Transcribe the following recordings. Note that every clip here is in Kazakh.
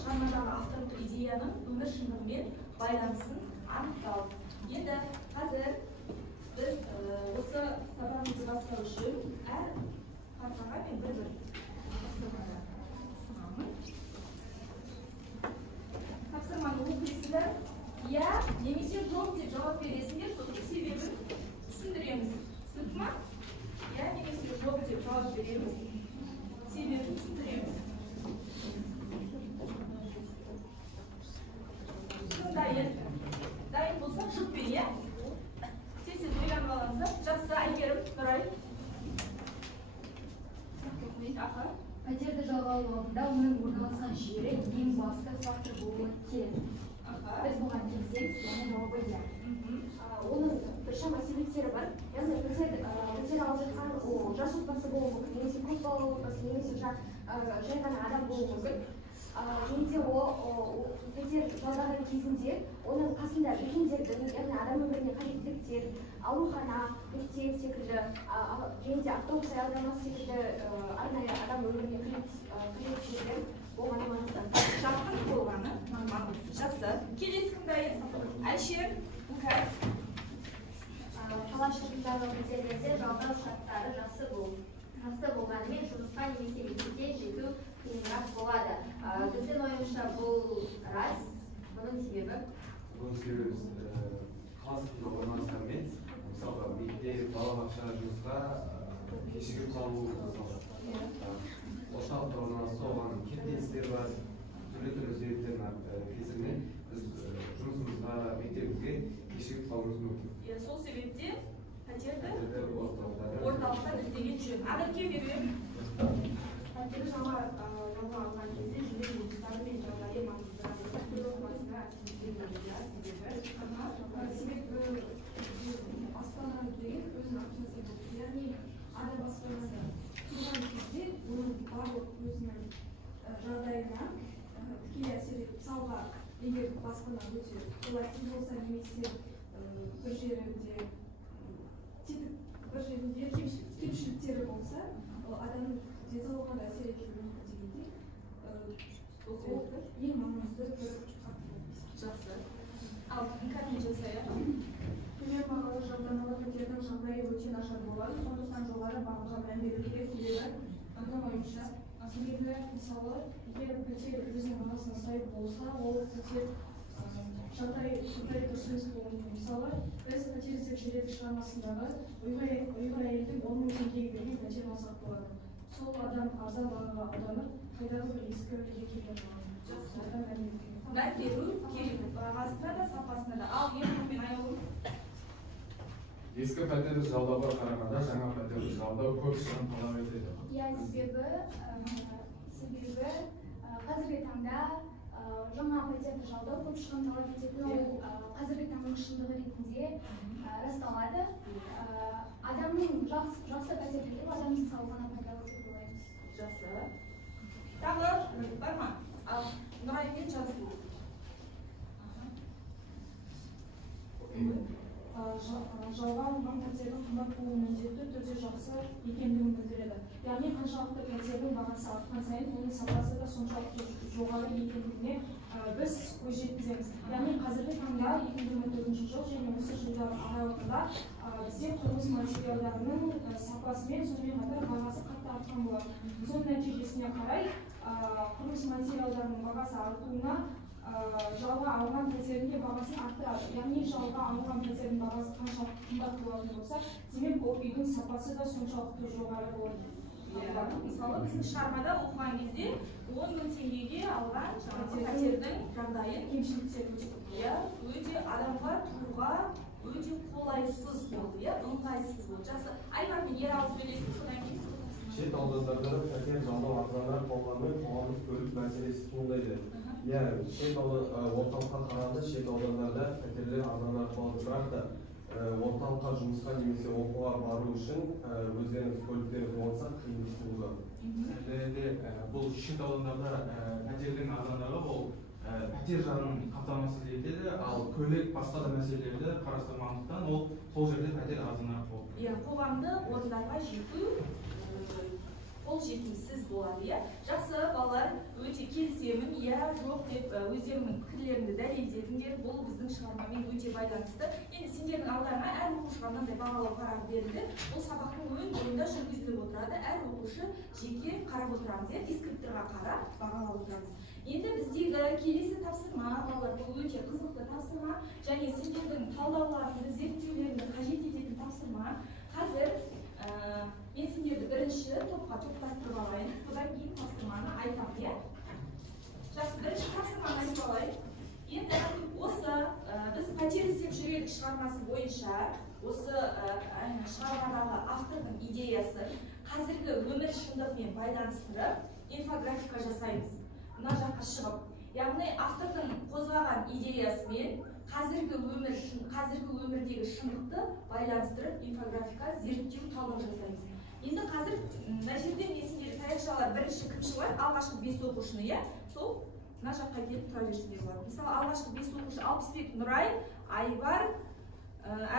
шығармадағы авторлық идеяның өмір шындығымен байланысын анықтау. Енді қазір біз осы сабағымызды бастау үшін әр партаға мен бір-бір тапсырманы оқисыздар. Я немесе жоқ деп жауап бересіңдер, сосын себебін түсіндіреміз. Түсінді ма? Я немесе жоқ деп жауап береміз, себебін түсіндіреміз. Дайын болсақ жұтпен, е? Тез ойланып алыңыздар. Жақсы, Айгерім, Нұрай. Пәтерді жалға алу алдында оның орналасқан жері ең басты фактор болуы керек. Біз бұған келсек, оның жауабы иә. Оның біршама себептері бар. Яғни пәтер алып жатқан жас отбасы болуы мүмкін, немесе көп балалы отбасы, немесе жай ғана адам болуы мүмкін. Және де пәтер жалдаған кезінде оның қасында үлкендердің, яғни адам өміріне қажеттіліктер, аурухана, мектеп секілді, және де автобус аялдамасы секілді арнайы адам өміріне қажеттіліктер болғаны маңызды. Жақын болғаны нормалды. Жақсы. Келесі кім дайын? Айшер, Букар. Қалашығындағы пәтерлерде жалдау шарттары жақсы болғанымен жұмысқа немесе мектепке жету қиынырақ болады. Біздің ойымызша бұл рас. Бұның себебі? Бұның себебі қаласында орналасқанмен, мысалға мектеп, балабақша жұмысқа кешігіп қалуы мысалы. Ошақта орналасса оған кептелістер бар, түрлі себептердің кесірінен біз жұмысымызға, мектебімізге кешігіп қалуымыз мүмкін. Сол себепте пәтерді орталықта іздеген жөн. Ақерке беруім. Пәтер жалға алған кезде жөндеу жұмыстары мен жағдайы маңыздырақ. Бір отбасына себебі баспана деген өзінің ақшасы болды. Яғни адам баспанасы тұрған кезде оның барлық өзінің жағдайына тікелей әсер етіп, мысалға, егер баспана өте қолайсыз болса, немесе бір жерінде кемшіліктері болса, адамның денсаулығына да әсер етуі мүмкін дегенде, ол ең маңызды бір фактор. Жақсы. Ал Букармен жасайық. Төмен бағалы жалдамалы пәтердің жағдайы өте нашар болады, сондықтан жоғары бағаға мән беру керек. Менің ойымша, себебі мысалы, егер пәтер өзінің бағасына сай болса, ол пәтер жағдай дұрыс емес болуы мүмкін. Мысалы, біз пәтер іздеп жүреді шығармасындағы ұйғыр әйелдің 10 мың теңгеге берген пәтер алсақ болады. Сол адам арзан бағаға алданып, қайдағы бір ескі үйге келген болады. Мән беру керек, бағасына да, сапасына да. Ал ең мен айналым. Ескі пәтерді жалдауға қарағанда жаңа пәтерді жалдау көп шығын талап етеді. Иә, себебі қазіргі таңда жаңа пәтерді жалдау көп шығын талап ететіні ол қазіргі таңның шындығы ретінде расталады. Адамның жақсы пәтер беріп, адамның саулығына пайдалы деп ойлаймыз. Жақсы. Тағы бар ма? Ал Нұраймен жазу. Жалға алынған пәтердің қымбат болуы міндетті түрде жақсы екендігін білдіреді. Яғни қаншалықты пәтердің бағасы артқан сайын оның сапасы да соншалықты жоғары екендігіне біз көз жеткіземіз. Яғни қазіргі таңда 2024 жыл және осы жылдар аралығында бізде құрылыс материалдарының сапасы мен сонымен қатар бағасы қатты артқан болады. Соның нәтижесіне қарай құрылыс материалдарының бағасы артуына жалға алған пәтердің бағасын арттырады. Яғни жалға алған пәтердің бағасы қаншалықты қымбат болатын болса, демек ол үйдің сапасы да соншалықты жоғары болады. Мысалы, біздің шығармада оқыған кезде 10 мың теңгеге алған пәтердің жағдайы кемшіліктер өте адамға тұруға өте қолайсыз болды, ыңғайсыз болды. Жақсы. Айбармен ер алып сөйлесін, содан кейін шет аудандарда пәтер жалдау арзанырақ болғанымен қоғамдық көлік мәселесі туындайды. Иә, шет орталыққа қарағанда шет аудандарда пәтерлер арзанырақ болады, бірақ та орталыққа жұмысқа немесе оқуға бару үшін өздеріңіз көліктеріңіз болса қиындық туғызады. Бұл шет аудандарда пәтердің арзандығы бұл пәтер жағын қамтамасыз етеді, ал көлік басқа да мәселелерді қарастырмағандықтан ол сол жерде пәтер арзанырақ болады. Қоғамдық орындарға жету қол жетімсіз болады, иә. Жақсы балалар, өте келісемін, иә, жоқ деп өздерінің пікірлеріңді дәлелдедіңдер. Бұл біздің шығармамен өте байланысты. Енді сендердің алдарыңа әр оқушыға мынандай бағалау парағы берілді. Бұл сабақтың өн бойында жүргізіліп отырады. Әр оқушы жеке қарап отырамыз, иә, дескрипторға қарап бағалап отырамыз. Енді біздегі келесі тапсырма, балалар, бұл өте қызықты тапсырма, және сендердің талдауларыңды, зерттеулеріңді қажет ететін тапсырма. Қазір мен сендерді бірінші топқа топтастырып алайын, содан кейін тапсырманы айтамын, иә? Жақсы, бірінші тапсырманы айтып алайын. Енді осы біз пәтер іздеп жүрелік шығармасы бойынша, осы шығармадағы автордың идеясы қазіргі өмір шындығымен байланыстырып, инфографика жасаймыз. Мына жаққа шығып, яғни автордың қозғаған идеясымен қазіргі өмірдегі шындықты байланыстырып, инфографика зерттеу талдау жасаймыз. Енді қазір мына жерде мен сендерге таяқшалар бірінші кім шығар? Алғашқы 5 оқушыны, иә? Сол мына жаққа келіп тұра берсін деп болады. Мысалы, алғашқы 5 оқушы Алпысбек Нұрай, Айбар,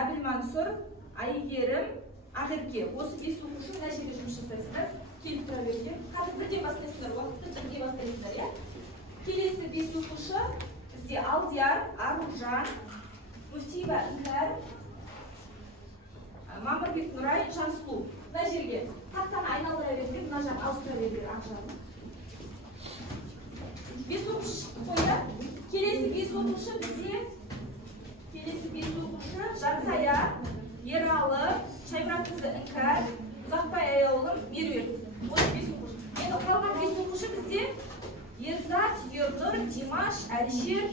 Әбілмансұр, Айгерім, Ақерке. Осы 5 оқушы мына жерде жұмыс жасайсыздар. Келіп тұра берген. Қазір бірден бастайсыздар, уақытты бірден бастайсыздар, иә? Келесі 5 оқушы бізде Алдияр, Аружан, Мультиба Іңкәр, Мамырбек Нұрай, Жансұлу. Мына жерге тақтаны айналдыра берген, мына жақ ауыстыра берген ақ жағын. 5 оқушы қойды. Келесі 5 оқушы бізде, Жансая, Ералы, Шаймұратқызы Іңкәр, Ұзақбай Аяулым, Меруерт. Осы 5 оқушы. Енді қалған 5 оқушы бізде Ерзат, Ернұр, Димаш, Әлішер,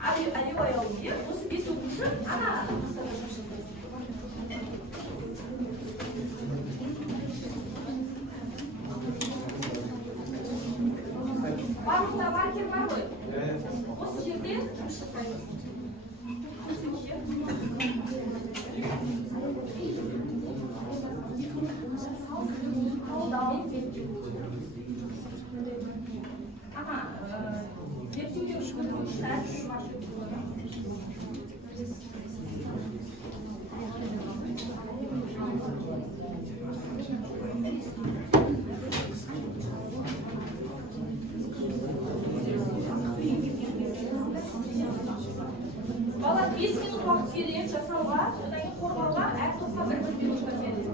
Аю Аяулым. Осы 5 оқушы ана барлықта маркер бар ғой? Осы жерде жұмыс жасаймыз. Зерттеуге бала 5 минут уақыт берем жасауға, одан кейін қорғауға, әр топқа 1 минутқа береді.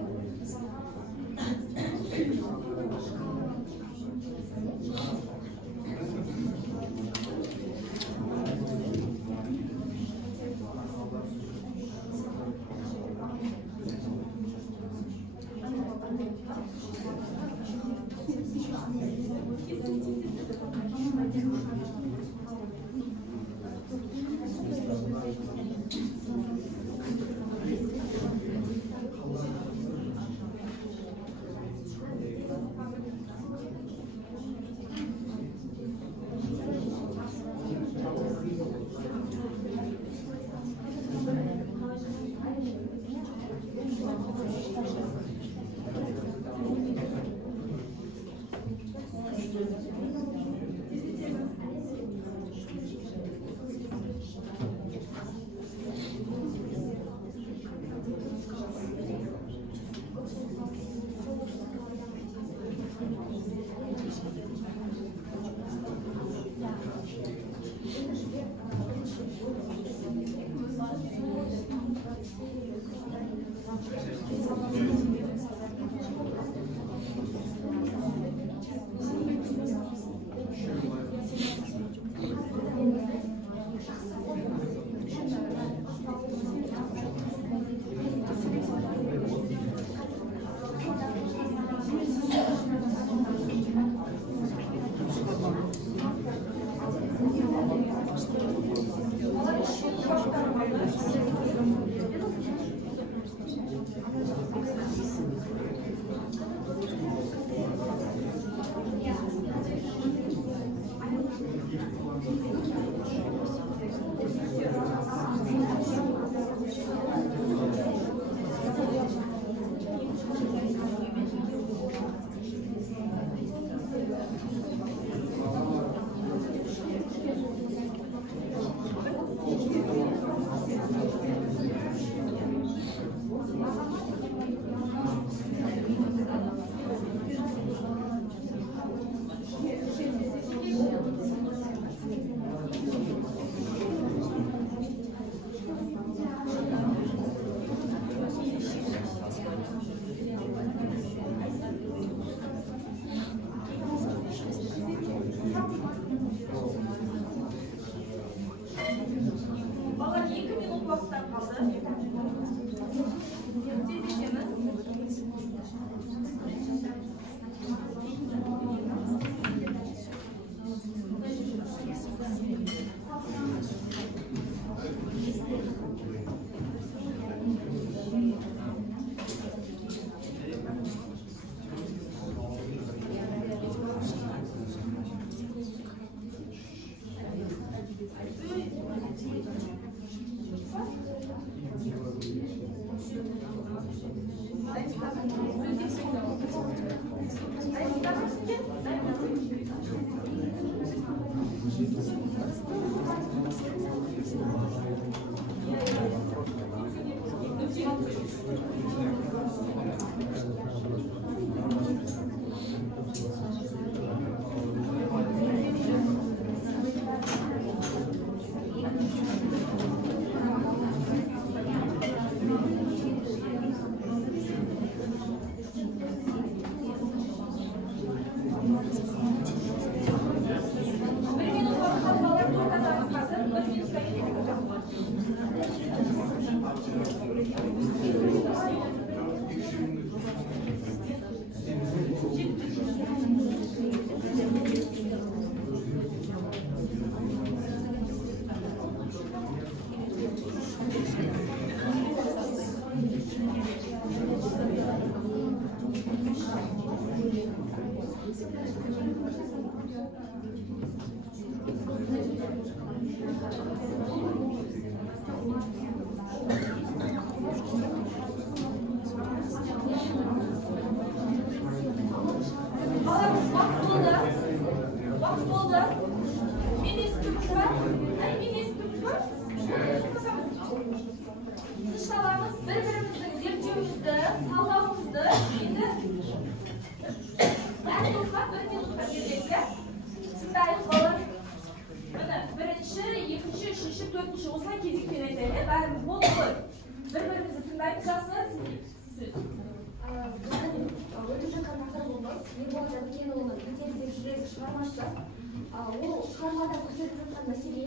Шығармада көрсетіп жатқан мәселе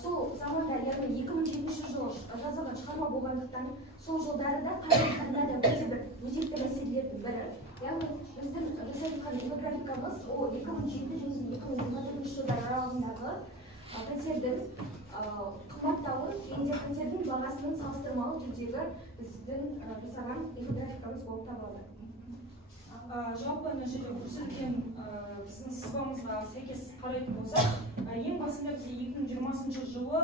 сол заманда яғни 2007 жылы жазылған шығарма болғандықтан сол жылдары да қазіргі таңда да өте бір өзекті мәселелердің бірі. Яғни біздің жасап жатқан инфографикамыз ол 2007 және 2024 жылдар аралығындағы пәтердің қымбаттауы және пәтердің бағасының салыстырмалы түрдегі біздің жасаған инфографикамыз болып табылады. Жалпы мына жерде көрсетілген біздің сызбамызға сәйкес қарайтын болсақ, ең басында бізде 2020 жылы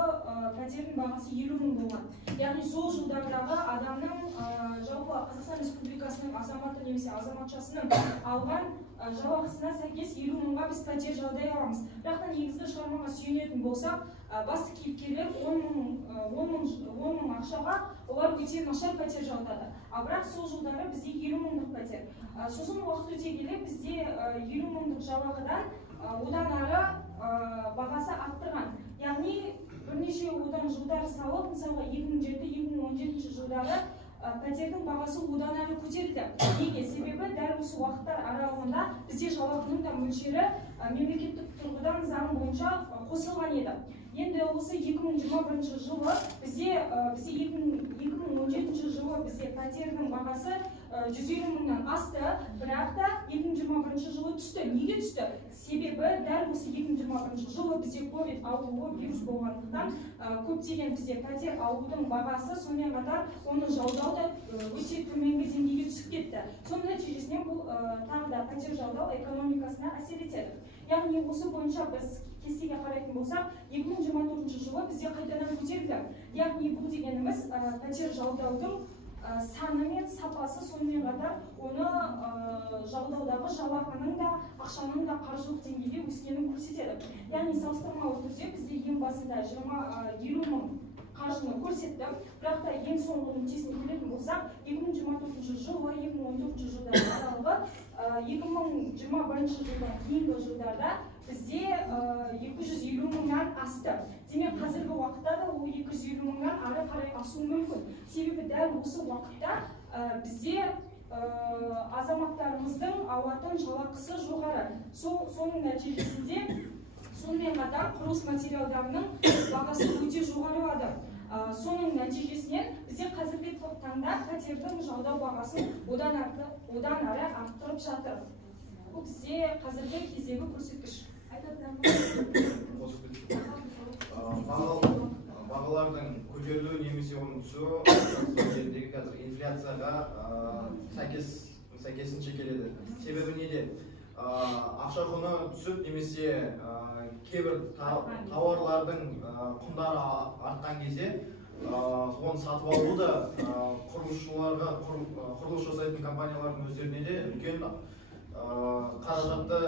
пәтердің бағасы 50.000 болған. Яғни сол жылдардағы адамның жалпы Қазақстан Республикасының азаматы немесе азаматшасының алған жалақысына сәйкес 50.000-ға біз пәтер жалдай аламыз. Бірақ та негізгі шығармаға сүйенетін болсақ, басты кейіпкерлер 10.000 ақшаға олар өте нашар пәтер жалдады. Бірақ сол жылдары бізде 50.000-лық пәтер. Сосын уақыт өте келе бізде 50.000-лық жалақыдан одан ары бағасы арттырған. Яғни бірнеше одан жылдар салып, мысалға 2007-2017 жылдары пәтердің бағасы одан әрі көтерілді. Неге? Себебі дәл осы уақыттар аралығында бізде жалақының да мөлшері мемлекеттік тұрғыдан заң бойынша қосылған еді. Енді осы 2021 жылы бізде 2017 жылы бізде пәтердің бағасы 150.000-нан асты, бірақ та 2021 жылы түсті. Неге түсті? Себебі дәл осы 2021 жылы бізде ковид ауруы вирус болғандықтан көптеген бізде пәтер алудың бағасы, сонымен қатар оны жалдау да өте төменгі деңгейге түсіп кетті. Соның нәтижесінде бұл тағы да пәтер жалдау экономикасына әсер етеді. Яғни осы бойынша біз кестеге қарайтын болсақ, 2024 жылы бізде қайтадан көтерілді. Яғни бұл дегеніміз пәтер жалдаудың саны мен сапасы, сонымен қатар оны жалдаудағы жалақының да ақшаның да қаржылық деңгейде өскенін көрсетеді. Яғни салыстырмалы түрде бізде ең басында 50.000 қаржыны көрсетті, бірақ та ең соңғы нүктесіне келетін болсақ, 2024 жылы 2014 жылдар аралығы 2021 жылдан кейінгі жылдарда бізде 250.000-нан асты. Демек қазіргі уақытта да ол 250.000-нан ары қарай асуы мүмкін. Себебі дәл осы уақытта бізде азаматтарымыздың алатын жалақысы жоғары. Соның нәтижесінде сонымен қатар құрылыс материалдарының бағасы өте жоғарылады. Соның нәтижесінен бізде қазіргі таңда пәтердің жалдау бағасын одан ары арттырып жатыр. Бұл бізде қазіргі кездегі көрсеткіш. Бағалардың көтерілуі немесе оның түсуі қазір инфляцияға сәйкесінше келеді. Себебі неде? Ақша құны түсіп немесе кейбір тауарлардың құндары артқан кезде оны сатып алу да құрылысшыларға, құрылыс жасайтын компаниялардың өздеріне де үлкен қаражатты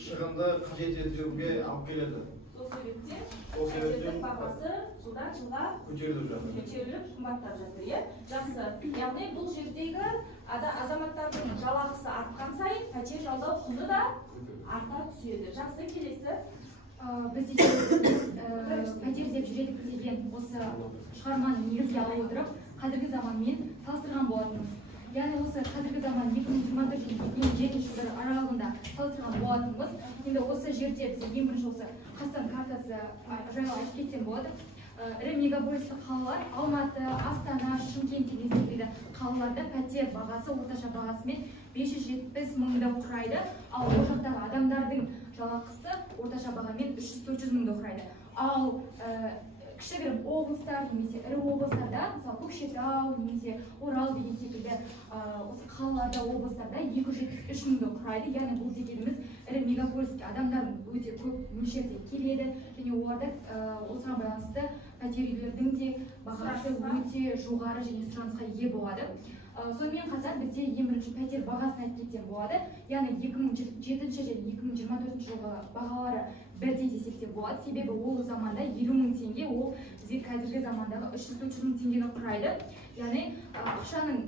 шығынды қажет етуге алып келеді. Сол себептен бағасы жылдан жылға көтеріліп қымбаттап жатыр, иә? Жақсы. Яғни бұл жердегі азаматтардың жалақысы артқан сайын пәтер жалдау құны да арта түседі. Жақсы, келесі. Біз пәтер іздеп жүредік деген осы шығарманы негізге ала отырып, қазіргі заманмен салыстырған болатынбыз. Яғни осы қазіргі заман 2024-2027 жылдар аралығында салыстырған болатынбыз. Енді осы жерде біз ең бірінші осы Қазақстан картасы жайлы айтып кетсем болады. Ірі мегаполистік қалалар Алматы, Астана, Шымкент деген секілді қалаларда пәтер бағасы орташа бағасымен 570 мыңды құрайды, ал ол жақтағы адамдардың жалақысы орташа бағамен 300-400 мыңды құрайды. Ал кішігірім облыстар немесе ірі облыстарда, мысалы Көкшетау немесе Орал деген секілді осы қалаларда, облыстарда 273 мыңды құрайды. Яғни бұл дегеніміз ірі мегаполиске адамдардың өте көп мөлшерде келеді және оларда осыған байланысты пәтер үйлердің де бағасы өте жоғары және сұранысқа ие болады. Сонымен қатар бізде ең бірінші пәтер бағасын айтып кетсем болады. Яғни 2007 және 2024 жылғы бағалары бірдей десек те болады. Себебі ол заманда 50 мың теңге, ол бізге қазіргі замандағы 300-400 мың теңгені құрайды. Яғни ақшаның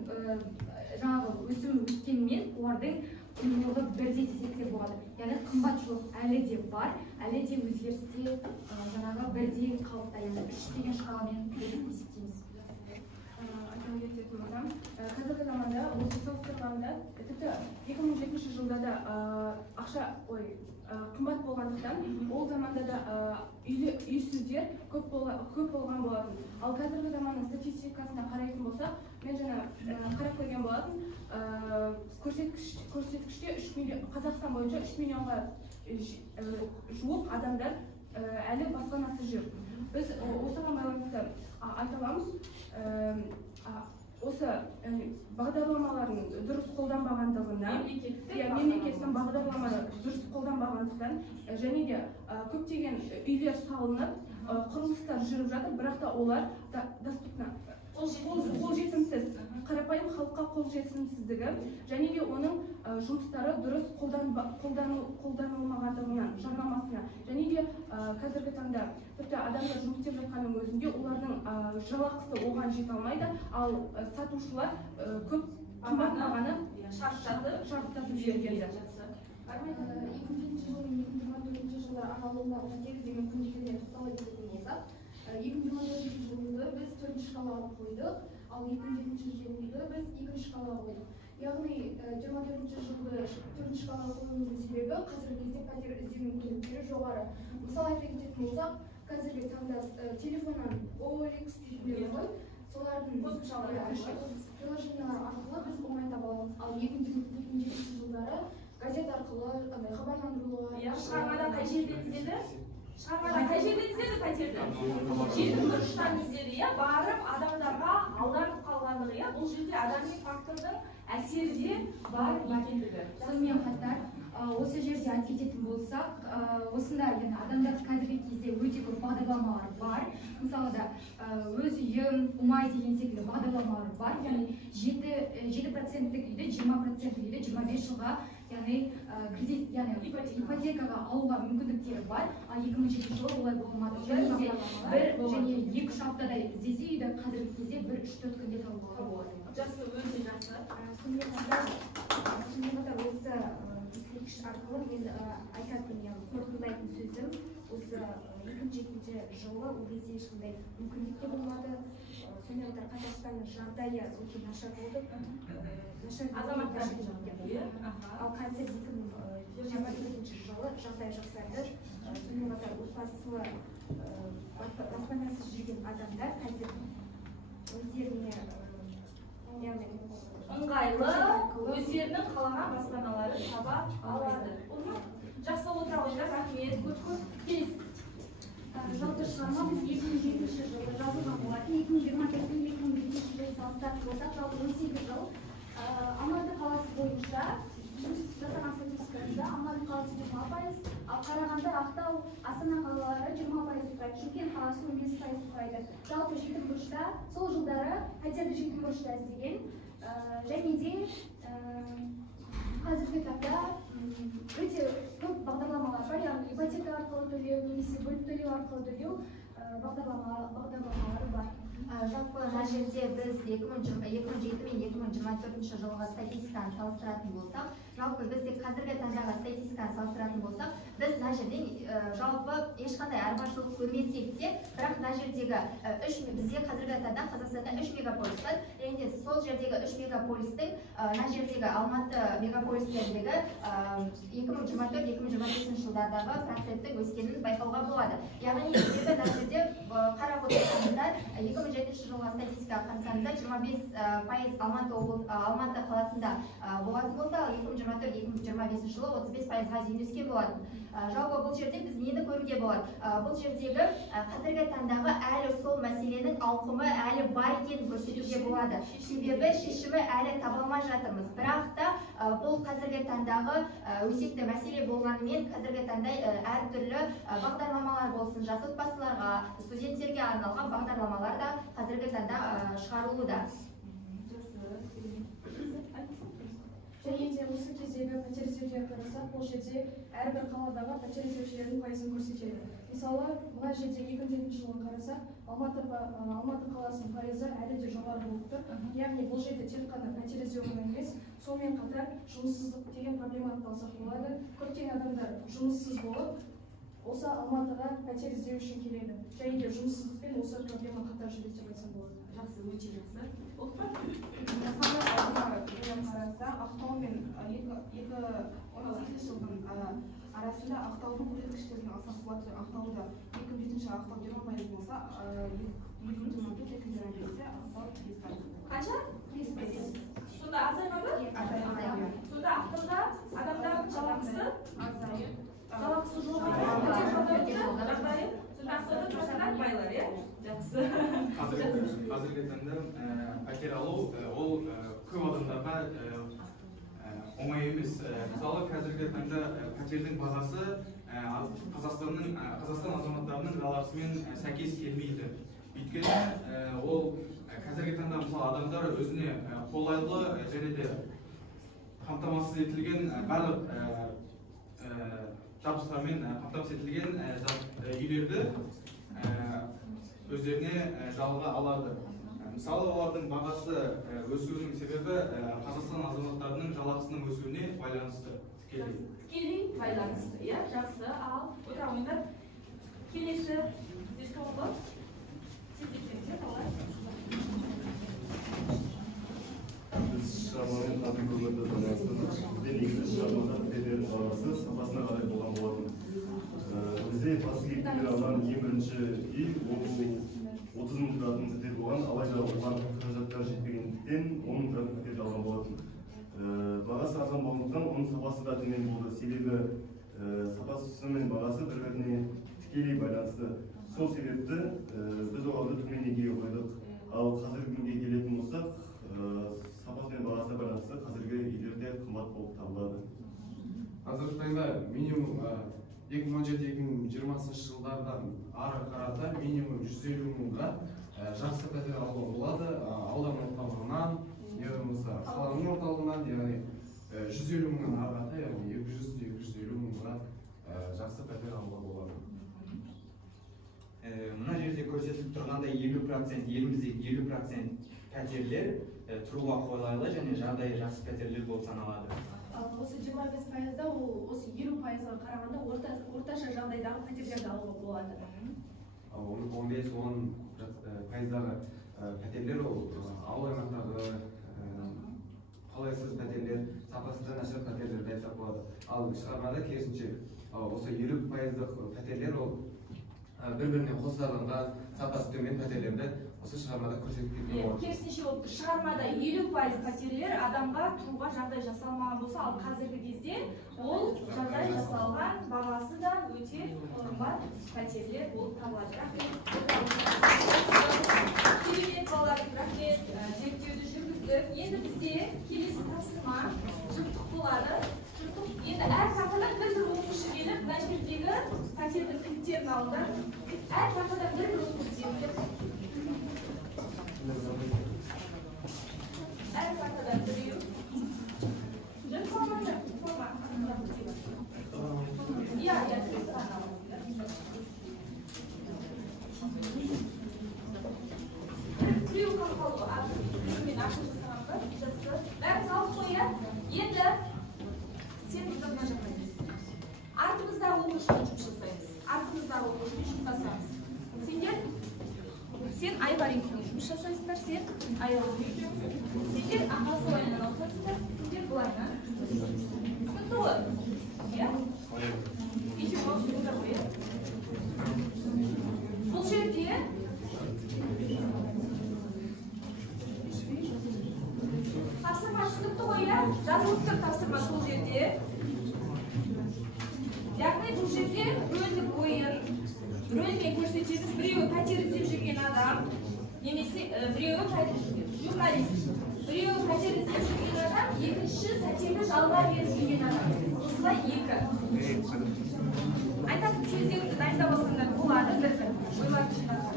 жаңағы өсім өскенмен олардың құндылығы бірдей десек те болады. Яғни қымбатшылық әлі де бар, әлі де өзгерісте жаңағы бірдей қалыпта, яғни 3 деген шкаламен есептейміз. Қазіргі заманда осы салыстырғанда тіпті 2007 жылда да ақша қымбат болғандықтан ол заманда да үйсіздер көп болған болатын. Ал қазіргі заманның статистикасына қарайтын болсақ, мен жаңа қарап көрген болатын, көрсеткіште Қазақстан бойынша 3 миллионға жуық адамдар әлі баспанасыз жүр. Біз осыған байланысты айта аламыз, осы бағдарламалардың дұрыс қолданбағандығына, мемлекеттің бағдарламалары дұрыс қолданбағандықтан және де көптеген үйлер салынып, құрылыстар жүріп жатыр, бірақ та олар қолжетімсіз, қарапайым халыққа қолжетімсіздігі және де оның жұмыстары дұрыс қолданылмағандығынан, жарнамасына және де қазіргі таңда тіпті адамдар жұмыс істеп жатқанның өзінде олардың жалақысы оған жете алмайды, ал сатушылар көп қымбат бағаны шарттатып жібергенді. 2007 жыл мен 2024 жылдар аралығындағы пәтер іздеу мүмкіндіктеріне тоқтала кететін болсақ, 2024 жылды біз 4-ші шкалаға қойдық, ал 2007 жылды біз 2-ші шкалаға қойдық. Яғни 24 жылды 4-ші шкалаға қойуымыздың себебі қазіргі кезде пәтер іздеу мүмкіндіктері жоғары. Мысалы айта кететін болсақ, қазіргі таңда телефоннан OLX дейтіндер ғой, солардың приложениялар арқылы біз оңай таба аламыз. Ал 2007 жылдары газет арқылы хабарландырулар. Шығармада қай жерден іздеді? Шығармада қай жерден іздеді пәтерді? Жетім бұрыштан іздеді, иә, барып адамдарға алданып қалғандығы, иә, бұл жерде адами фактордың әсері де бар екендігі. Сонымен қатар осы жерде айтып кететін болсақ, осында адамдар қазіргі кезде өте көп бағдарламалар бар. Мысалы да өз үйім, ұмай деген секілді бағдарламалар бар. Яғни 7%-лік үйді 20%-лік үйді 25 жылға кредит, ипотекаға алуға мүмкіндіктері бар. Ал 2007 жылы олай болмады. Және 2-3 аптада іздесе үйді қазіргі кезде 1-3-4 күнде табуға болады. Жақсы, өте жақсы. Сонымен қатар осы көрсеткіш арқылы мен айтатын, қорытындылайтын сөзім, осы 2007 жылы ол кезде ешқандай мүмкіндік те болмады. Сонымен қатар Қазақстанның жағдайы өте нашар болды. Азаматтар ал қазір 2024 жылы жағдай жақсарды. Сонымен қатар баспанасыз жүрген адамдар қазір өздеріне ыңғайлы, өздерінің қалаған баспаналарын таба алады. Жақсы отыра қойыңыз, рахмет, көп келесі. Жалпы шығарма біз 2007 жылы жазылған болатын. 2024-2025 жылы салыстыратын болсақ, жалпы 18 жыл Алматы қаласы бойынша жұмыс жасаған статистикасында Алматы қаласы 20%, ал Қарағанды, Ақтау, Астана қалалары 20% құрайды, Шымкент қаласы 15% құрайды. Жалпы жетім бұрышта сол жылдары пәтерді жетім бұрышта іздеген, және де қазіргі таңда өте көп бағдарламалар бар, яғни ипотека арқылы төлеу немесе бөліп төлеу арқылы төлеу бағдарламалары бар. Жалпы мына жерде біз 2007 мен 2024 жылғы статистиканы салыстыратын болсақ, жалпы біз тек қазіргі таңдағы статистиканы салыстыратын болсақ, біз мына жерде жалпы ешқандай айырмашылық көрмесек те, бірақ мына жердегі бізде қазіргі таңда Қазақстанда 3 мегаполис бар, және сол жердегі 3 мегаполистің мына жердегі Алматы мегаполистердегі 2024-2025 жылдардағы проценттің өскенін байқауға болады. Яғни себебі мына жерде қарап отырғанда 2007 жылғы статистика қарасаңызда 25% Алматы қаласында болатын болса, 2024-2025 жылы 35%-ға дейін өскен болатын. Жалпы бұл жерде біз нені көруге болады? Бұл жердегі қазіргі таңдағы әлі сол мәселенің ауқымы әлі бар екенін көрсетуге болады. Себебі шешімі әлі табылмай жатырмыз. Бірақ та бұл қазіргі таңдағы өзекті мәселе болғанымен қазіргі таңда әртүрлі бағдарламалар болсын, жас отбасыларға, студенттерге арналған бағдарламалар да қазіргі таңда шығарылуда. Және де осы кездегі пәтер іздеуге қарасақ, бұл жерде әрбір қаладағы пәтер іздеушілердің пайызын көрсетеді. Мысалы, мына жерде 2007 жылға қарасақ, Алматы қаласының пайызы әлі де жоғары болып тұр. Яғни бұл жерде тек қана пәтер іздеу ғана емес, сонымен қатар жұмыссыздық деген проблеманы алсақ болады. Көптеген адамдар жұмыссыз болып, осы Алматыға пәтер іздеу үшін келеді. Және де жұмыссыздықпен осы проблема қатар жүреді деп айтсам болады. Жақсы, өте жақсы. Мысалы, қараса, Ақтау мен 2018 жылдың арасында Ақтаудың көрсеткіштерін алсақ болады. Ақтауда 2007 Ақтау 20% болса, 2024-2025-те Ақтау 5%. Қанша? 5%. Сонда азаймады? Азаймады. Сонда Ақтауда адамдардың жалақысы жоғары. Жағдайы. Сонда Ақтауда тұрғандар байлар, иә? Жақсы. Қазіргі таңда пәтер алу ол көп адамдарға оңай емес. Мысалы, қазіргі таңда пәтердің бағасы Қазақстан азаматтарының жалақысымен сәйкес келмейді. Өйткені ол қазіргі таңда мысалы адамдар өзіне қолайлы және де қамтамасыз етілген барлық жабдықтармен қамтамасыз етілген үйлерді өздеріне жалға алады. Мысалы, олардың бағасы өсуінің себебі Қазақстан азаматтарының жалақысының өсуіне байланысты. Тікелей байланысты, иә? Жақсы. Ал отырғандар келесі бізде соңғы сезіктенсе қалай? Біз шығармамен қазір көмірді байланыстырдық. Бізде негізі шығармада пәтердің бағасы сапасына қарай болған болатын. Бізде басты кейіпкер алған ең бірінші үй, ол 30 мың тұратын пәтер болған, алайда оған қаражаттар жетпегендіктен 10 мың тұратын пәтерді алған болатын. Бағасы арзан болғандықтан оның сапасы да төмен болды. Себебі сапасы мен бағасы бір-біріне тікелей байланысты. Сол себепті біз оларды төмендегіге қойдық. Ал қазіргі күнге келетін болсақ, сапасы мен бағасы байланысты қазіргі үйлерде қымбат болып табылады. Қазіргі таңда минимум 2017-2020 жылдардан ары қарата минимум 150 мыңға жақсы пәтер алуға болады. Аудан орталығынан, не болмаса қаланың орталығынан, яғни 150 мыңнан ары қарата, яғни 200-250 мыңға жақсы пәтер алуға болады. Мына жерде көрсетіліп тұрғандай 50%, елімізде 50% пәтерлер тұруға қолайлы және жағдайы жақсы пәтерлер болып саналады. Осы 25%-да ол осы 50%-ға қарағанда орташа жағдайдағы пәтерлерді алуға болады. 15-10%-дағы пәтерлер ол ауыл аймақтағы қолайсыз пәтерлер, сапасы да нашар пәтерлер деп айтсақ болады. Ал шығармада керісінше осы 50%-ық пәтерлер ол бір-біріне қосарланған сапасы төмен пәтерлерді осы шығармада көрсетіп кеткен. Керісінше ол шығармада 50% пәтерлер адамға тұруға жағдай жасалмаған болса, ал қазіргі кезде ол жағдай жасалған, бағасы да өте қымбат пәтерлер болып табылады. Керемет балалар, рахмет, зерттеуді жүргіздік. Енді бізде келесі тапсырма жұрттық болады. Енді әр тақырыптан бір оқушы келіп, мына жердегі пәтердің кілттерін алыңдар. Әр тақтадан бір өтіп тиіңдер. Әр тақтадан біреу. Жөн қалмайды. Иә, біреу қалқалы мен ашық жасағанға жақсы. Бәрін салып қоя. Енді сен мына жаққа артымыздағы оқушымен жұмыс жасаймыз. Артымыздағы оқушымен жұмыстасамыз. Сен Айбаринмен жұмыс жасайсыңдар, сен Айбаринмен. Сендер ағасы ойынан алсаңыздар, сендер бұлайна. Түсінікті ғой? Иә? Ничего, түсінікті ғой, иә? Бұл жерде тапсырма түсінікті ғой, иә? Жазылып тұр тапсырма сол жерде. Яғни бұл жерде рөлдік ойын, рөлмен көрсетеміз. Біреуі пәтер іздеп жүрген адам, немесе біреуі журналист. Біреуі пәтер іздеп жүрген адам, екінші пәтерді жалға беріп жүрген адам. Осылай екі. Айтатын сөздерді дайындап алсаңдар болады, бір-бір. Ойлардың жинақтар.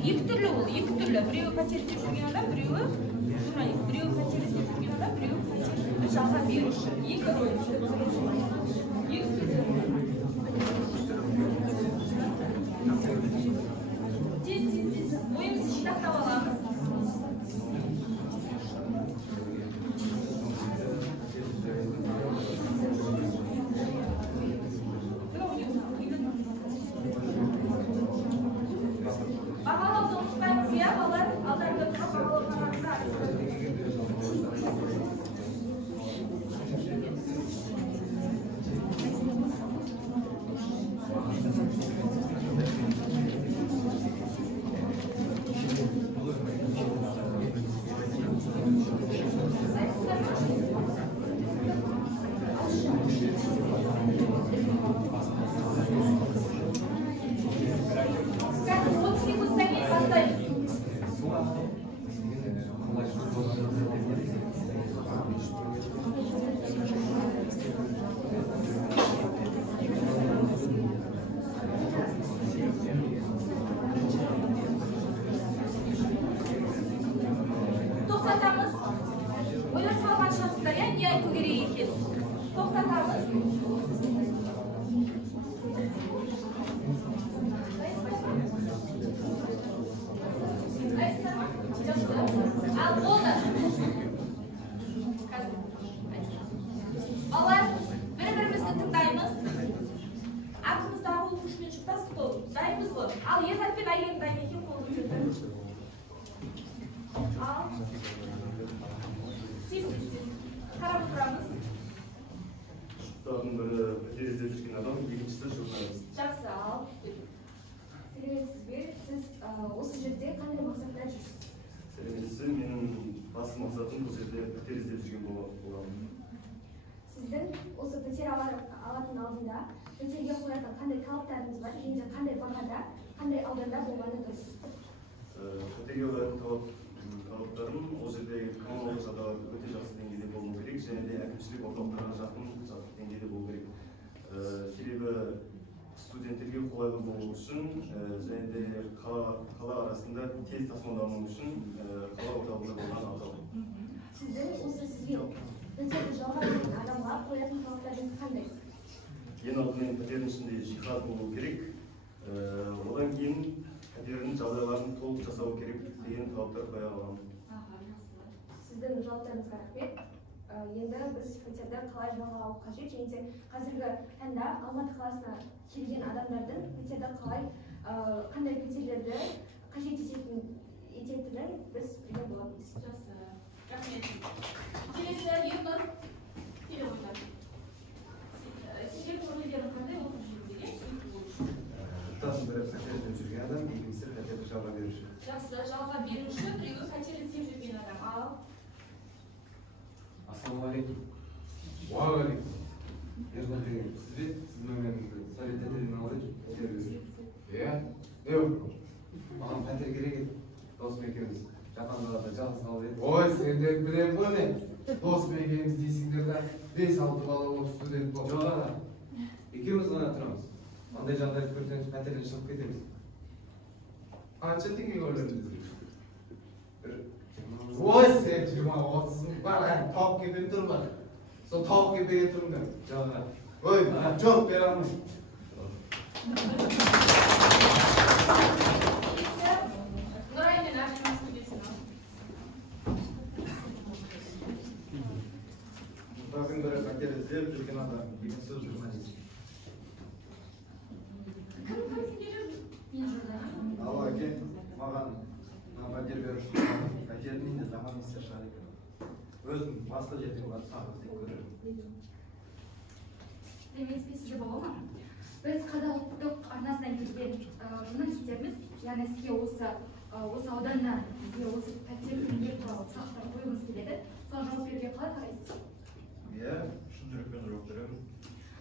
Екі түрлі. Біреуі пәтер іздеп жүрген адам, біреуі журналист. Біреуі пәтер іздеп жүрген адам, біреуі пәтерді жалға беруші. Екі рөл. Екі түрлі. Тез. Ойымызды жинақтап аламыз. Бағалауды ұмытпаймыз, иә, балалар? Алдарында бағалау қараңыздар. Тоқтатамыз. Ойласып алған шығарсыздар, иә, не айту керек екен. Тоқтатамыз. Ал болды. Балалар, бір-бірімізді тыңдаймыз. Артымыздағы оқушымен жұптасық қол. Дайынбыз ғой. Ал Ерзат пен Айгерім дайын екен қолын көтерді. Ал. Тез. Қарап отырамыз. Жұптардың бірі пәтер іздеп жүрген адам, екіншісі журналист. Жақсы, ал. Сәлеметсіз бе? Сіз осы жерде қандай мақсатта жүрсіз? Сәлеметсіз, менің басты мақсатым бұл жерде пәтер іздеп жүрген боламын. Сіздің осы пәтер алатын алдында пәтерге қоятын қандай талаптарыңыз бар, және қандай бағада, қандай ауданда болғаны дұрыс? Пәтерге қоятын талаптарым ол жерде коммуналдық жағдайлар өте жақсы деңгейде болу керек, және де әкімшілік орталықтарға жақын деңгейде болу керек. Себебі студенттерге қолайлы болу үшін және де қала арасында тез тасымалдану үшін қала орталығында болған абзал. Сіздің осы сізге пәтерді жалға берген адамға қоятын талаптарыңыз қандай? Ең алдымен пәтердің ішінде жиһаз болу керек, одан кейін пәтердің жағдайларын толық жасау керек деген талаптар қоя аламын. Сіздің жауаптарыңызға рахмет. Енді біз пәтерді қалай жалға алу қажет, және де қазіргі таңда Алматы қаласына келген адамдардың пәтерді қалай, қандай пәтерлерді қажет ететінін біз білген боламыз. Жақсы. Рахмет. Келесі Ернұр. Келе ойдар. Сендердің рөлдерің қандай оқып жүргендер? Жұптардың бірі пәтер іздеп жүрген адам, екіншісі пәтерді жалға беруші. Жақсы, жалға беруші, біреуі пәтер іздеп жүрген адам. Ал. Ассалаумағалейкум. Ассалаумағалейкум. Ержан деген сіз бе? Сіз номеріңізді совет пәтерден алайын. Иә? Не болды? Маған пәтер керек еді. Досым екеуміз Жапан қалада жалғыз қалып едік. Ой, сендер білем ғой мен. Досым екеуміз дейсіңдер да 5-6 бала болып студент болып. Жоқ аға, екеуміз ғана тұрамыз. Андай жағдайды көрсеңіз пәтерден шығып кетеміз. Қанша теңге көреміз? Ой, сен 20-30 мың бар, тауып келмей тұр бар. Сол тауып келмей тұрыңдар. Жоқ аға. Ой, жоқ бере алмаймын. Нұрай мен Ахимов студентсің. Мұқтаждың бірі пәтер іздеп жүрген адам, екіншісі журналист. Кім сендер жүрсің? Мен журналист. Ал әке, маған пәтер беруші пәтердің де жаман естер шығар екен. Өзім басқа жерден барып сағыз деп көрермін. Демеспейсіз бола ма? Біз Қазақ ұлттық арнасынан келген журналистеріміз, яғни сізге осы ауданнан сізге осы пәтер беру туралы сұрақтар қойғымыз келеді. Соған жауап беруге қалай қарайсыз? Иә, шын жүрекпен жауап беремін.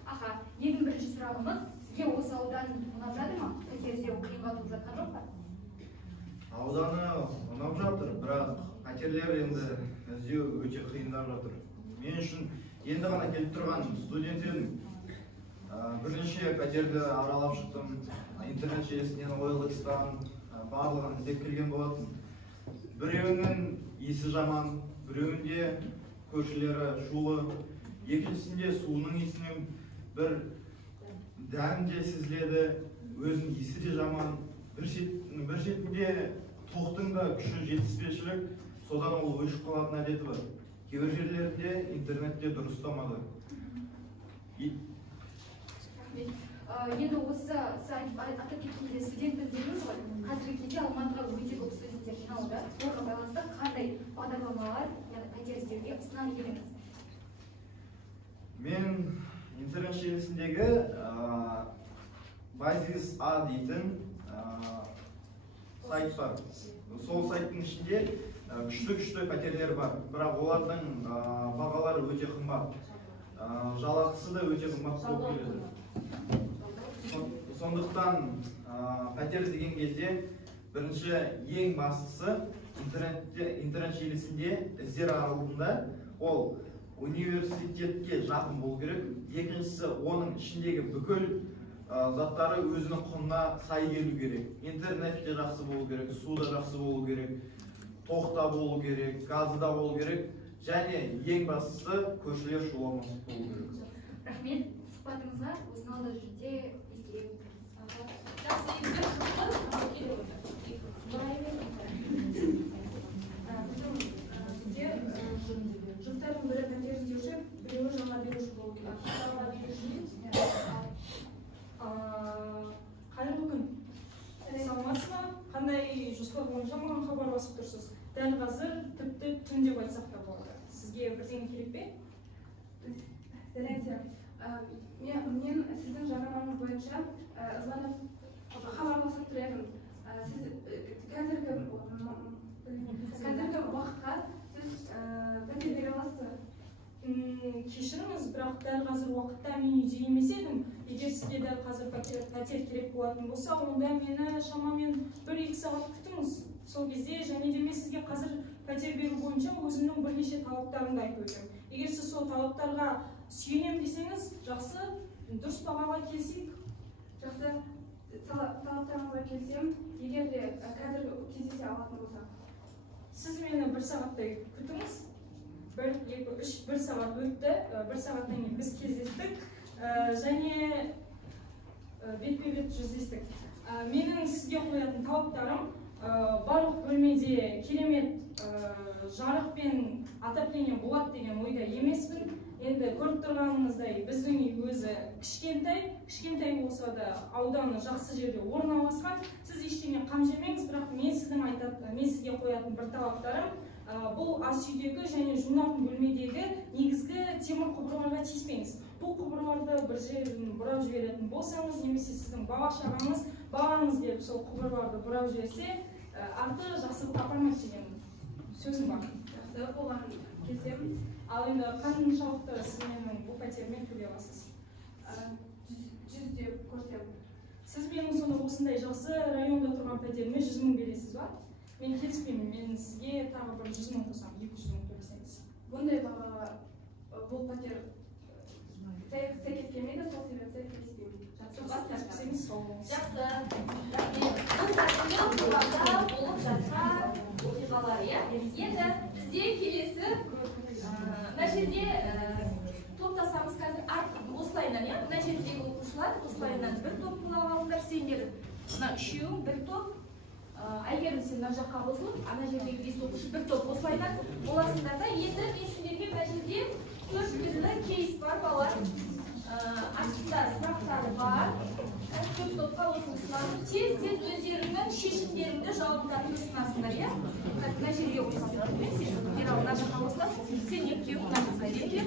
Аха, ең бірінші сұрағымыз, сізге осы аудан ұнап жатыр ма? Пәтер іздеу қиынға туып жатқан жоқ па? Ауданы ұнап жатыр, бірақ пәтерлер енді іздеу өте қиындап жатыр. Мен үшін енді ғана келіп тұрған студент едім. Бірнеше пәтерді аралап шықтым, интернет желісінен OLX-тан барлығын іздеп келген болатын. Біреуінің иісі жаман, біреуінде көршілері шулы, екіншісінде суының иісінен бір дәм де сезіледі, өзінің иісі де жаман. Бір шетінде тоқтың да күші жетіспеушілік, содан ол өшіп қалатын әдеті бар. Кейбір жерлерінде интернетте дұрыстамады. Енді осы атап кеткенде студентпін дедіңіз ғой, қазіргі кезде Алматыға өте көп студенттер жиналуда. Соған байланысты қандай бағдарламалар пәтер іздеуге ұсынар едіңіз? Мен интернет желісіндегі Базис А дейтін сайт бар. Сол сайттың ішінде күшті пәтерлер бар, бірақ олардың бағалары өте қымбат. Жалақысы да өте қымбат болып келеді. Сондықтан пәтер іздеген кезде бірінші ең бастысы интернет желісінде іздер аралығында ол университетке жақын болу керек. Екіншісі оның ішіндегі бүкіл заттары өзінің құнына сай келу керек. Интернет те жақсы болу керек, су да жақсы болу керек, тоқ та болу керек, газы да болу керек. Және ең бастысы көршілер шуламас болу керек. Рахмет, сұхбатыңызға осыны алда жүрде ескере Жұптардың бірі пәтер іздеуші, біреуі жалға беруші болу керек. Жалға беруші қайырлы күн. Саламатсыз ба? Қандай жоспар бойынша маған хабарласып тұрсыз? Дәл қазір тіпті түн деп айтсақ та болады. Сізге бірдеңе керек пе? Здрасте. Мен сіздің жарнамаңыз бойынша звонып хабарласып тұр едім. Қазіргі уақытқа сіз пәтер бере аласыз ба? Кешіріңіз, бірақ дәл қазір уақытта мен үйде емес едім. Егер сізге дәл қазір пәтер керек болатын болса, онда мені шамамен 1-2 сағат күтіңіз. Сол кезде және де мен сізге қазір пәтер беру бойынша өзімнің бірнеше талаптарымды айтып өтемін. Егер сіз сол талаптарға сүйенем десеңіз, жақсы, дұрыс бағаға келсек. Жақсы, талаптарыңызға келсем, егер де қазір кездесе алатын болсақ. Сіз мені 1 сағаттай күтіңіз. 1, 2, 3, 1 сағат өтті. 1 сағаттан кейін біз кездестік. Және бетпе-бет жүздестік. Менің сізге қоятын талаптарым барлық бөлмеде керемет жарық пен отопление болады деген ойда емеспін. Енді көріп тұрғаныңыздай біздің үй өзі кішкентай болса да ауданы жақсы жерде орналасқан. Сіз ештеңе қам жемеңіз, бірақ мен сізге қоятын бір талаптарым бұл ас үйдегі және жуынатын бөлмедегі негізгі темір құбырларға тиіспеңіз. Бұл құбырларды бір жерден бұрап жіберетін болсаңыз, немесе сіздің балаңыз келіп сол құбырларды бұрап жіберсе, арты жақсылық апармайды деген сөзім бар. Жақсы, оған келсем. Ал енді қаншалықты сіз менің бұл пәтермен төлей аласыз? 100 деп көрсем. Сіз менің сонда осындай жақсы районда тұрған пәтеріме 100 мың бересіз ба? Мен келіспеймін, мен сізге тағы бір 100 мың қосам, 200 мың төлесеңіз. Бұндай баға бұл пәтер сәйкес келмейді, сол себепті келіспеймін. Жақсы. Бұл тәртіпте болып жатқан оқиғалар, иә? Енді бізде келесі мына жерде топтасамыз қазір осылайынан, иә? Мына жердегі оқушылар осылайынан бір топ бола алыңдар, сендер мына үшеуің бір топ, Әйгерім сен мына жаққа қосылып, ана жердегі 5 оқушы бір топ осылайынан боласыңдар да. Енді мен сендерге мына жерде 4 түрлі кейс бар балалар. Астында сұрақтары бар. 4 топқа осыны сынасың. Тез өздеріңнің шешімдеріңді жауаптарын сынасыңдар, иә? Мына жерге қосасыңдар. Ерал мына жаққа қосыласың. Сен екеуің мына жаққа келіңдер.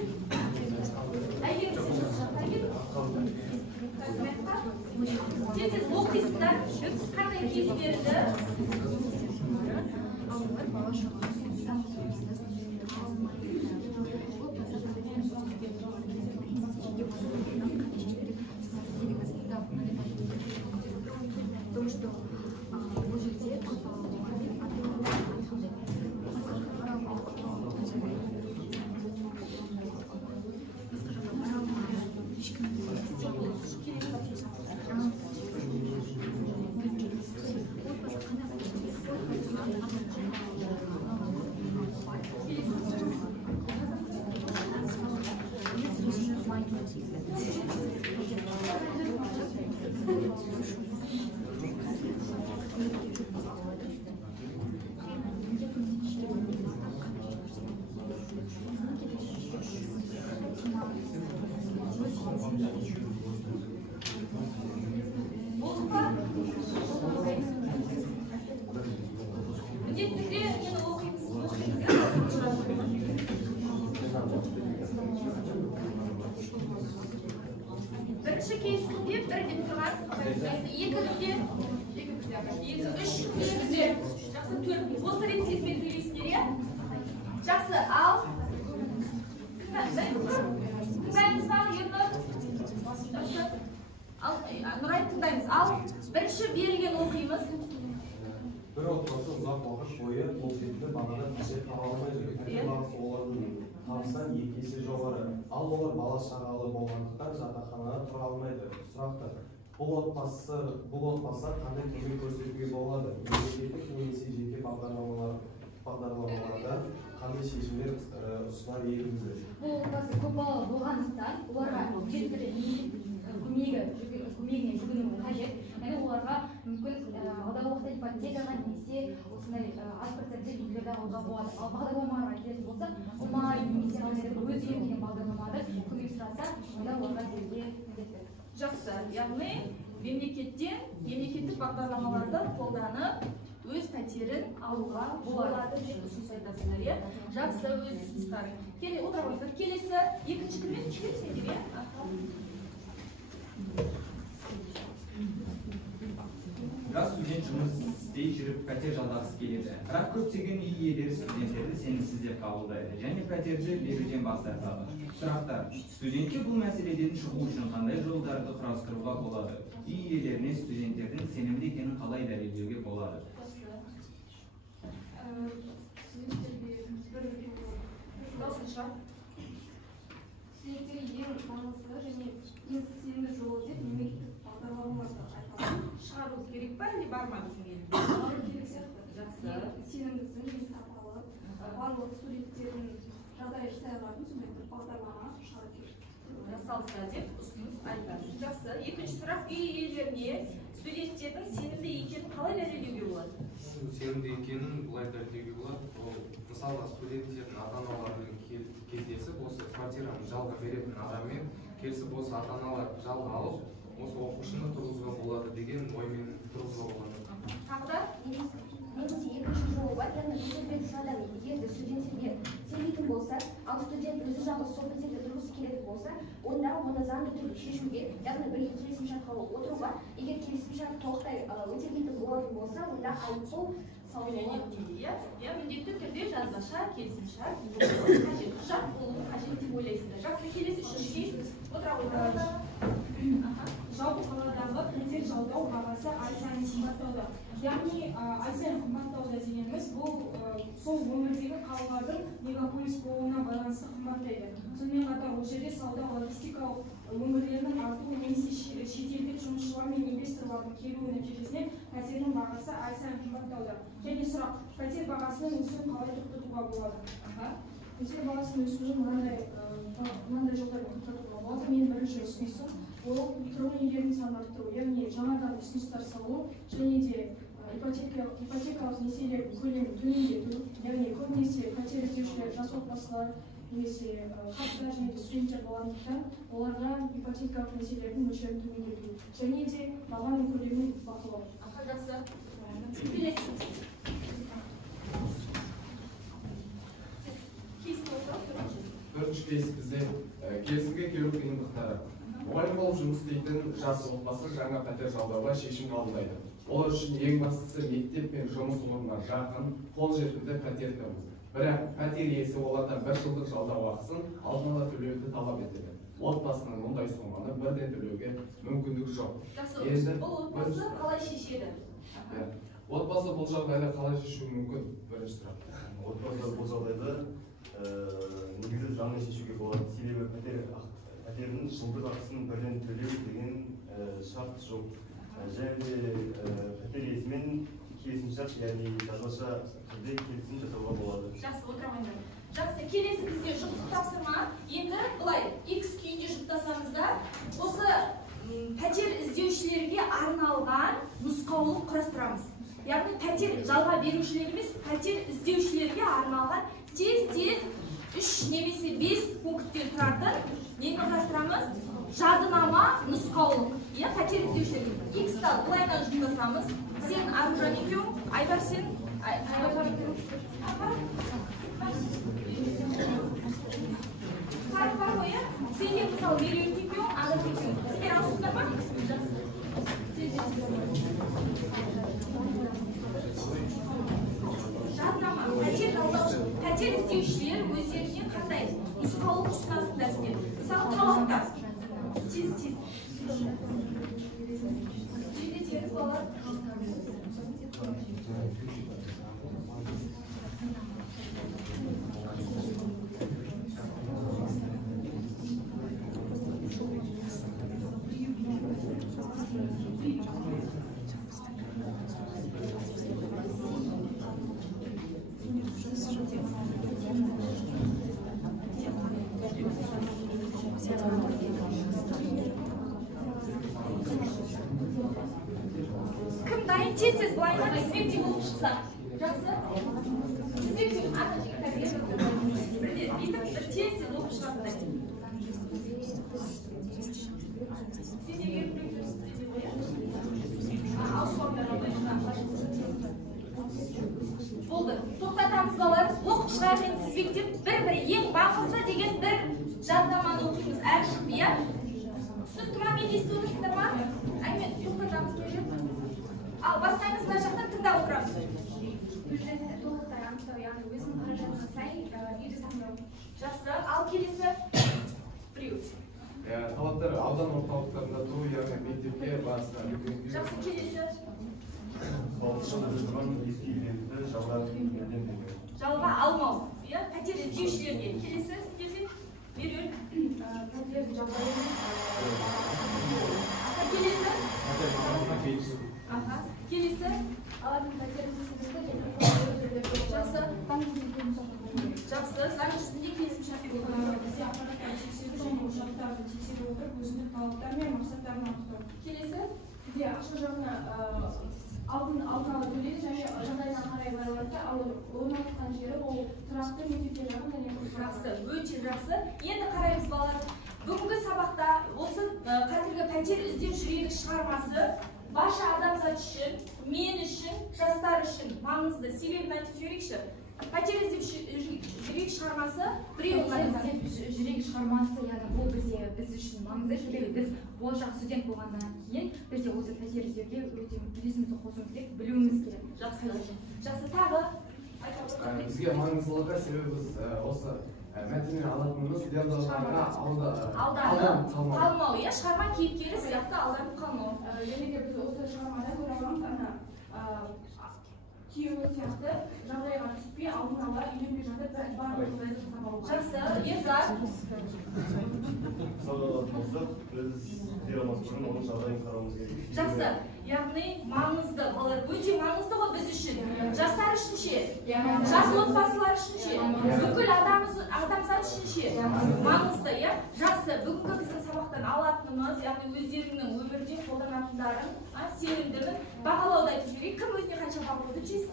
Әйгерім сен осы жаққа кел. Тез оқисыңдар. Қандай кейс берді? Потому что бұл жерде Бірінші кейсінде бір деп тұрған, екі үш де, жақсы төрт. Осы ретте сөйлейсіңдер, иә? Жақсы, ал тыңдаймыз ба, Ернұр? Нұрай тыңдаймыз. Ал бірінші берілген оқимыз. Бір отбасы ұзақ уақыт бойы қолжетімді бағада пәтер таба алмай жүр. Пәтер бағасы олардың табысынан 2 есе жоғары. Ал олар бала шағалы болғандықтан жатақханада тұра алмайды. Сұрақты, бұл отбасы қандай көмек көрсетуге болады? Мемлекеттік немесе жеке бағдарламаларда қандай шешімдер ұсынар едіңіздер? Бұл отбасы көпбалалы болғандықтан оларға жеткілікті көмегіне жүгіну қажет. Яғни оларға мүмкін алдағы уақытта ипотекаға немесе осындай аз процентті үйлерді алуға болады. Ал бағдарламаларға келетін болсақ, ұмай немесе өз үйім деген бағдарламада көмек сұраса, онда оларға беруге міндетті. Жақсы, яғни мемлекеттік бағдарламаларды қолданып өз пәтерін алуға болады деп ұсыныс айтасыңдар, иә? Жақсы, өз ұсыныстарың. Отырыңыздар. Келесі екінші кіммен келесіңдер, иә? Біраз студент жұмыс істей жүріп пәтер жалдағысы келеді. Бірақ көптеген үй иелері студенттерді сенімсіз деп қабылдайды және пәтерді беруден бас тартады. Сұрақтар: студентке бұл мәселеден шығу үшін қандай жолдарды құрастыруға болады? Үй иелеріне студенттердің сенімді екенін қалай дәлелдеуге болады? Студенттерге ең маңызды және ең сенімді жолы деп мемлекеттік бағдарламаларды айтады. Шығару керек па, не бар ма бізге? Шығару керек сияқты. Жақсы. Сенімдісің, ең сапалы, барлық студенттердің жағдайы жасай алатын сондай бір бағдарлама шығару керек. Жасалса деп ұсыныс айтасыз. Жақсы. Екінші сұрақ: үй иелеріне студенттердің сенімді екенін қалай дәлелдеуге болады? Сенімді екенін былай дәлелдеуге болады. Мысалы, студенттердің ата-аналарымен кездесіп, осы квартираны жалға беретін адаммен келісіп, осы ата-аналар жалға алып, осы оқушыны тұрғызуға болады деген оймен тұрғызуға болады. Тағы да? Немесе екінші жолы бар, яғни пәтер беруші адам егер студенттерге сенбейтін болса, ал студент өзі жалғыз сол пәтерде тұрғысы келетін болса, онда оны заңды түрде шешуге, яғни бірге келісімшартқа отыруға, егер келісімшарт толықтай өтелмейтін болатын болса, онда айыппұл иә міндетті түрде жазбаша келісімшарт қажет құжат болуы қажет деп ойлайсыздар. Жақсы, келесі үшінші кейс отыра қойыңыздар. Жалпы қаладағы пәтер жалдау бағасы ай сайын қымбаттауда. Яғни ай сайын қымбаттауда дегеніміз бұл сол өңірдегі қалалардың мегаполис болуына байланысты қымбаттайды. Сонымен қатар ол жерде сауда логистикалық өңірлерінің артуы немесе шетелдік жұмысшылар мен инвесторлардың келуі нәтижесінде пәтердің бағасы ай сайын қымбаттауда. Және сұрақ, пәтер бағасының өсуін қалай тоқтатуға болады? Пәтер бағасының өсуін мынандай жолдармен тоқтатуға болады. Менің бірінші ұсынысым ол тұрғын үйлердің санын арттыру, яғни жаңадан ұсыныстар салу және де ипотекалық несиелердің көлемін төмендету, яғни көбінесе пәтер іздеушілер жас отбасылар немесе қарттар және де студенттер болғандықтан оларға ипотекалық несиелердің мөлшерін төмендету және де бағаның көлемін бақылау. Жақсы. Төртінші кейс бізде келісімге келу қиындықтары. Мұғалім болып жұмыс істейтін жас отбасы жаңа пәтер жалдауға шешім қабылдайды. Олар үшін ең бастысы мектеп пен жұмыс орнына жақын, қолжетімді пәтер табу. Бірақ пәтер иесі олардан 1 жылдық жалдау ақысын алдын ала төлеуді талап етеді. Отбасының мұндай соманы бірден төлеуге мүмкіндік жоқ. Жақсы, бұл отбасы қалай шешеді? Отбасы бұл жағдайда қалай шешу мүмкін? Бірінші сұрақ. Отбасы бұл жағдайда негізі заңды шешуге болады. Себебі пәтердің жылдық ақысын бірден төлеу деген шарт жоқ. Және пәтер иесімен келісімшарт, яғни жазбаша түрде келісім жасауға болады. Жақсы, отырамайындар. Жақсы, келесі бізде жұптық тапсырма. Енді былай, X күйінде жұптасаңыздар, осы пәтер іздеушілерге арналған нұсқаулық құрастырамыз. Яғни пәтер жалға берушілер емес, пәтер іздеушілерге арналған тез-тез 3 немесе 5 пункттен тұратын нені құрастырамыз? Жадынама нұсқаулық. Пәтер іздеушілерге. X-та былайдан жұптасамыз. Сен Аружан екеуің, Айдар сен? Қарып бар ғой, сенде мысалы Меруерт екеуің, Азат екеуің. Сіздер алысыңдар ма? Жадынама, пәтер іздеушілер өздеріне қандай нұсқаулық ұсынасыңдар сіздер. Мысалы талаптар. Тез. Тез балар. Кім дайын тез былайынан тізбектей болып шықса. Жақсы? Тізбектей, ата жеге қазір. Бірде, бүйтіп тез болып шығатындай. Сен егер болды. Тоқтатамыз балар. Оқып шығармен тізбектеп бір-бір ең маңызды деген бір жаднаманы оқимыз. Әр шықты, иә? Түсінікті ма, мен естіп отырсыңдар ма? Әймен, тоқтатамыз көже. Ал басқаңыз мына жақтан тыңдап отырамыз. Толықтай анықтау, яғни өзінің қаражатына сай үйді таңдау. Жақсы, ал келесі біреу. Талаптар аудан орталықтарында тұру, яғни мектепке барысына. Жақсы, келесі. Жалға алмау. Пәтер іздеушілерге. Келесі сіздерде Меруерт. Пәтерді жалдау. Келесі. Келесі. Алардың пәтерді сіздерді жақсы. Жақсы, заң жүзінде келісімшарт болады. Бізде ақпараттар тексеру және құжаттарды тексере отырып, өзіндік талаптар мен мақсаттарын анықтау. Келесі. Бізде ақша жағына алдын ала төлейді және жағдайына қарай байланысты, ал орналасқан жері ол тұрақты мектепке жақын және жақсы, өте жақсы. Енді қараймыз балалар. Бүгінгі сабақта осы қазіргі пәтер іздеу жүрегі шығармасы барша адамзат үшін, мен үшін, жастар үшін маңызды. Себебін айтып жіберейікші. пәтер іздеп жүрек шығармасы біреу жүрек шығармасы яғни бұл біз үшін маңызды, себебі біз болашақ студент болғаннан кейін біз осы пәтер іздеуге өте үлесімізді қосуымыз керек, білуіміз керек. Жақсы, тағы бізге маңыздылығы себебі біз осы мәтіннен алатынымыз студенттерге алданып қалмау, иә, шығарма кейіпкері сияқты алданып қалмау. Және де біз осы шығармадан көре аламыз, күйеуі сияқты жағдайға түспей алдын ала үйленбей жатып барлық жағдайды жасап алуға. Жақсы, Ерзат. Мысалға алатын болсақ, біз дерамыз бұрын оның жағдайын қарауымыз керек. Жақсы, яғни маңызды, олар өте маңызды ғой біз үшін. Жастар үшін ше, жас отбасылар үшін ше, бүкіл адамзат үшін ше, маңызды, иә. Жақсы, бүгінгі біздің сабақтан алатынымыз, яғни өздерінің өмірде қолданатындарын сенімдімін бағалауды айтып жіберейік. Кім өзіне қанша бал қойды? Тез.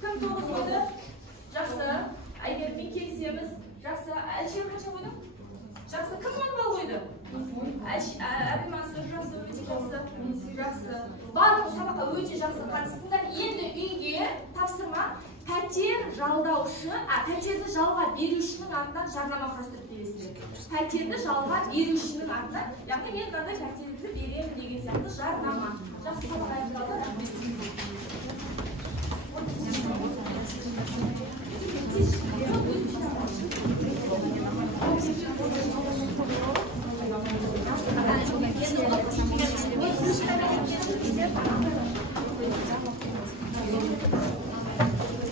Кім 9 қойды? Жақсы, Айгермен келісеміз. Жақсы, Әлшер қанша қойды? Жақсы, кім 10 бал қойды? Әбілмансыр, жақсы, өте жақсы. Барлық сабаққа өте жақсы қатыстыңдар. Енді үйге тапсырма пәтер жалдаушы, пәтерді жалға берушінің атынан жарнама құрастырып бересіздер. Пәтерді жалға берушінің атынан, яғни мен мынандай пәтерді беремін деген сияқты жарнама. Жақсы, сабақ аяқталды. Рахмет.